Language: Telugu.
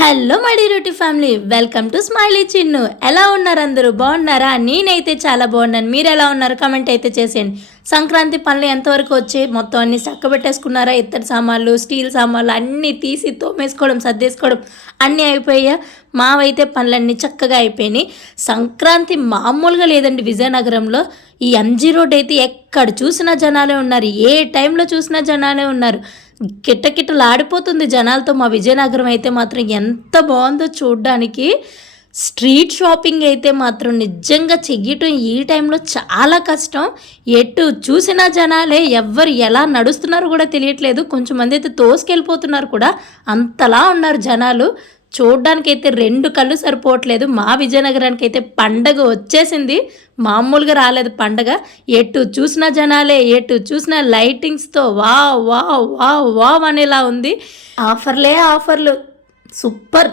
Hello my dear family, welcome to smiley Chinnu. ఎలా ఉన్నారు అందరూ? బాగున్నారా? నేనైతే చాలా బాగున్నాను. మీరు ఎలా ఉన్నారు? కమెంట్ అయితే చేసేయండి. సంక్రాంతి పనులు ఎంతవరకు వచ్చి మొత్తం అన్ని చక్కబెట్టేసుకున్నారా? ఇత్తడి సామాన్లు, స్టీల్ సామాన్లు అన్నీ తీసి తోమేసుకోవడం, సర్దేసుకోవడం అన్నీ అయిపోయా. మావైతే పనులన్నీ చక్కగా అయిపోయినాయి. సంక్రాంతి మామూలుగా లేదండి విజయనగరంలో. ఈ ఎంజీ రోడ్ అయితే ఎక్కడ చూసినా జనాలే ఉన్నారు, ఏ టైంలో చూసినా జనాలే ఉన్నారు. కిట్టకిట్టలాడిపోతుంది జనాలతో. మా విజయనగరం అయితే మాత్రం ఎంత బాగుందో చూడ్డానికి. స్ట్రీట్ షాపింగ్ అయితే మాత్రం నిజంగా చెయ్యటం ఈ టైంలో చాలా కష్టం. ఎటు చూసినా జనాలే, ఎవ్వరు ఎలా నడుస్తున్నారో కూడా తెలియట్లేదు. కొంచెం మంది అయితే తోసుకెళ్ళిపోతున్నారు కూడా, అంతలా ఉన్నారు జనాలు. చూడ్డానికైతే రెండు కళ్ళు సరిపోవట్లేదు. మా విజయనగరానికి అయితే పండగ వచ్చేసింది, మామూలుగా రాలేదు పండగ. ఎటు చూసిన జనాలే, ఎటు చూసిన లైటింగ్స్తో వావ్ వావ్ వావ్ వావ్ అనేలా ఉంది. ఆఫర్లే ఆఫర్లు, సూపర్.